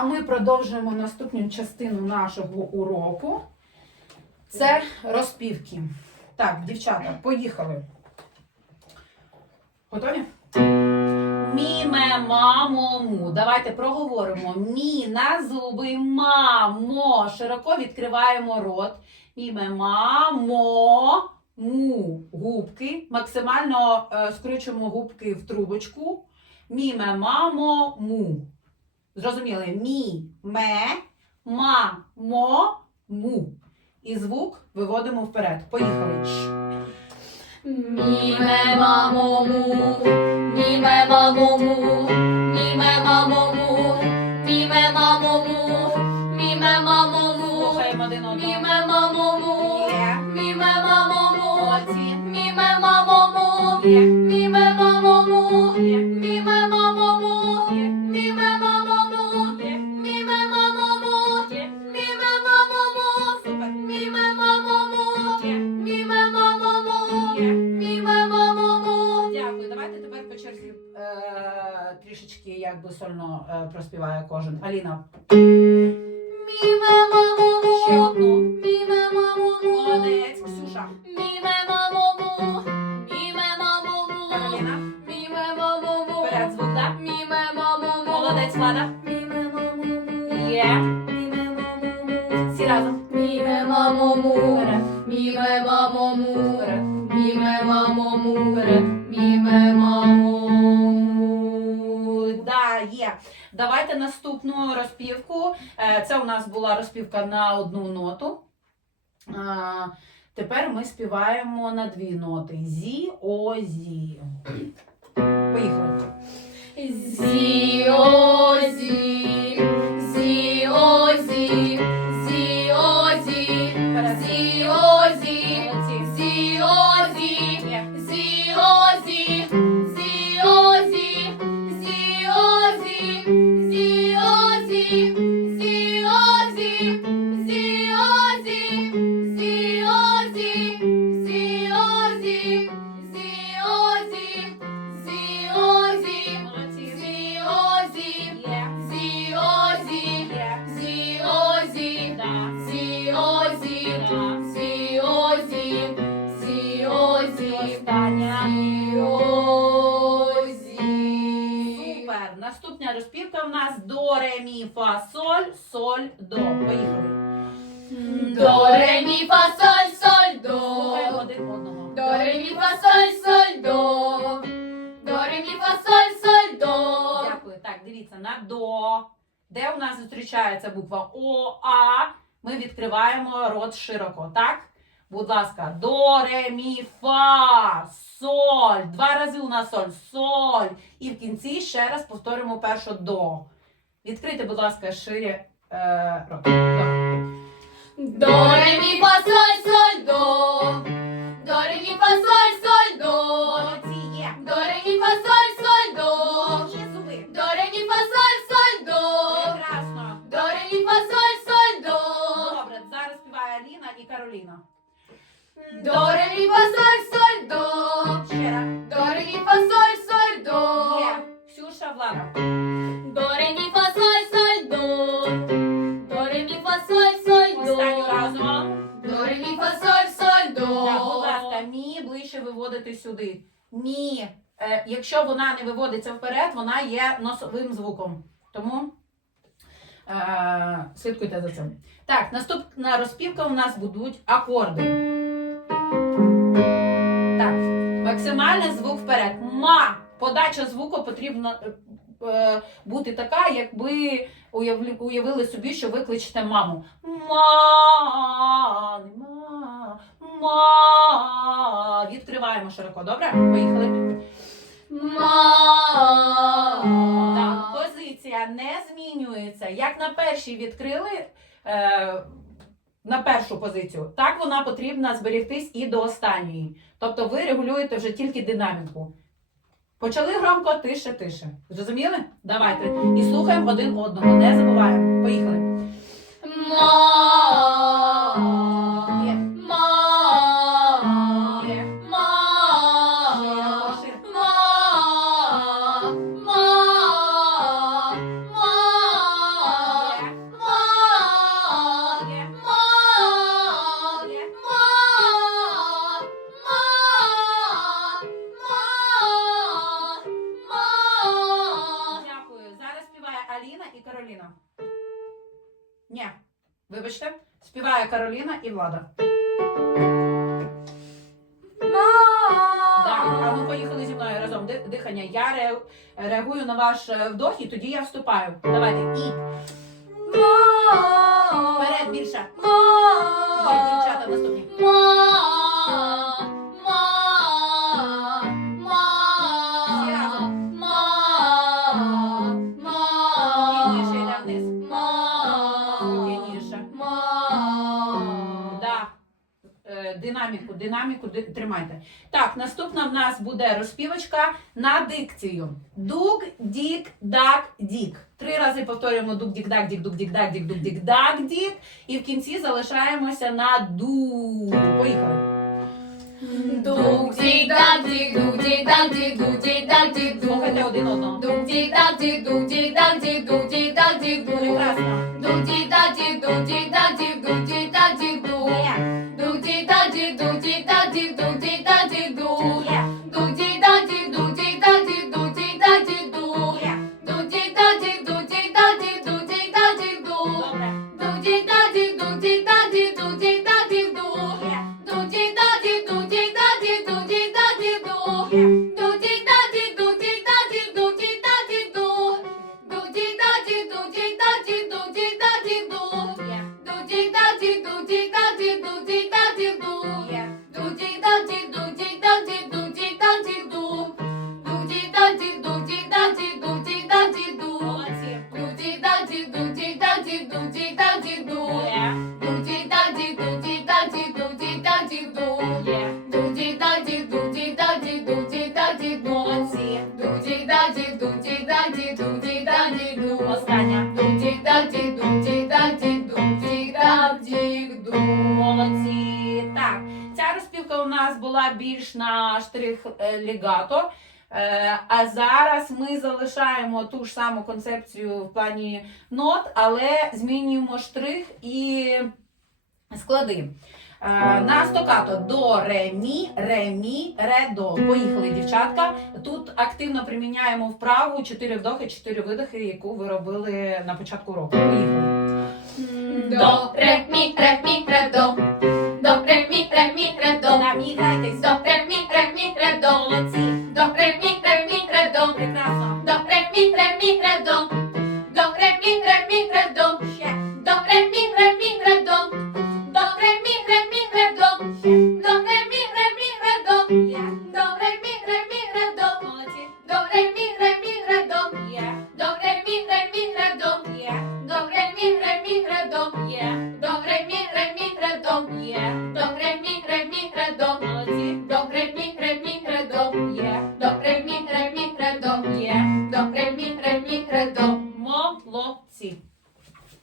А ми продовжуємо наступну частину нашого уроку. Це розпівки. Так, дівчата, поїхали. Готові? Міме, мамо, му. Давайте проговоримо. Мі на зуби, мамо. Широко відкриваємо рот. Міме, мамо, му. Губки. Максимально е, скручуємо губки в трубочку. Міме, мамо, му. Зрозуміли? Мі, ме, ма, мо, му. І звук виводимо вперед. Поїхали. Мі, ме, ма, мо, му. Мі, ме, ма, мо, му. Мі, ме, ма, мо, му. Мі, ме, ма, мо, му. Мі, ме, ма, мо, му. Слухаємо один одного. Мі, ме, ма, мо, му. Мі, ме, ма, мо, му. Мі, ме, ма, мо, му. Сольно е, проспіває кожен. Аліна. Міме мамому, Ще одну. міме мамому, Молодець. Ксюша. міме мамому, міме мамому, Кароліна. міме мамому, Вперед звук, да? міме мамому, Молодець, Влада. міме мамому, Є. міме мамому, Всі разом. міме мамому, Вперед. міме мамому, Давайте наступну розпівку. Е, Це у нас була розпівка на одну ноту. Тепер ми співаємо на дві ноти. Зі, о, зі. Поїхали. Зі-о-зі, розпівка в нас до, ре, мі, фа, соль, соль, до. Поїхали. До, ре, мі, фа, соль, соль, до. Слухаємо один одного. До, ре, мі, фа, соль, соль, до. До, ре, мі, фа, соль, соль, до. Дякую. Так, дивіться, на до. Де у нас зустрічається буква О, А. Ми відкриваємо рот широко, так? Будь ласка, до, ре, мі, фа, соль. Два рази у нас соль, соль. І в кінці ще раз повторюємо першу до. Відкрийте, будь ласка, шире е, рот. До. Ре, мі, фа, соль, соль, до. До, ре, мі, фа, соль, соль, до. До, ре, мі, фа, соль, соль, до. До, ре, мі, фа, соль, соль, до. Прекрасно. До, ре, мі, фа, соль, соль, до. Добре, зараз співає Аліна і Кароліна. До, ре, мі, фа, соль, соль, до. Ще раз. До, ре, мі, фа, соль, соль, до. Є. Ксюша, Влада. До, ре, мі, фа, соль, соль, до. До, ре, мі, фа, соль, соль, до. Останню разом. До, ре, мі, фа, соль, соль, до. Так, будь ласка, мі ближче виводити сюди. Мі. Е, якщо вона не виводиться вперед, вона є носовим звуком. Тому е, слідкуйте за цим. Так, наступна розпівка у нас будуть акорди. Максимальний звук вперед. Ма. Подача звуку потрібна е, е, бути така, якби уявлі- уявили собі, що ви кличете маму. Ма, ма, ма. Відкриваємо широко, добре? Поїхали. Так, позиція не змінюється. Як на першій відкрили е, на першу позицію, так вона потрібна зберегтись і до останньої. Тобто ви регулюєте вже тільки динаміку. Почали громко, тише, тише. Зрозуміли? Давайте. І слухаємо один одного. Не забуваємо. Поїхали. Співає Кароліна і Влада. Так, а ну поїхали зі мною разом. Ди- Дихання. Я ре- реагую на ваш е, вдох і тоді я вступаю. Давайте. І вперед більше. Дівчата наступні. Динаміку, динаміку тримайте. Так, наступна в нас буде розпівочка на дикцію. Дук, дік, дак, дік. Три рази повторюємо дук, дік, дак, дік, дук, дік, дак, дік, дук, дік, дак, дік. І в кінці залишаємося на ду. Поїхали. Слухайте один одного. Прекрасно. 다지 도지 다지 도지 다지 도 도지 다지 도지 다지 도지 다지 도 도지 다지 도지 다지 도지 다지 도 도지 다지 도지 다지 도지 다지 도 도지 다지 도지 다지 도지 다지 도 Так, ця розпівка у нас була більш на штрих легато. Е, А зараз ми залишаємо ту ж саму концепцію в плані нот, але змінюємо штрих і склади. Е, На стокато до ре мі, ре мі, ре до. Поїхали, дівчатка. Тут активно приміняємо вправу 4 вдохи, 4 видохи, яку ви робили на початку року. Поїхали. До, ре, мі, ре, мі, ре, до. До, ре, мі, ре, мі, ре, до. На мі грайтесь. До, ре, мі, ре, мі, ре, до. Молодці. До, ре, мі, ре, мі, ре, до. Прекрасно. До, ре, мі, ре, мі, ре. До,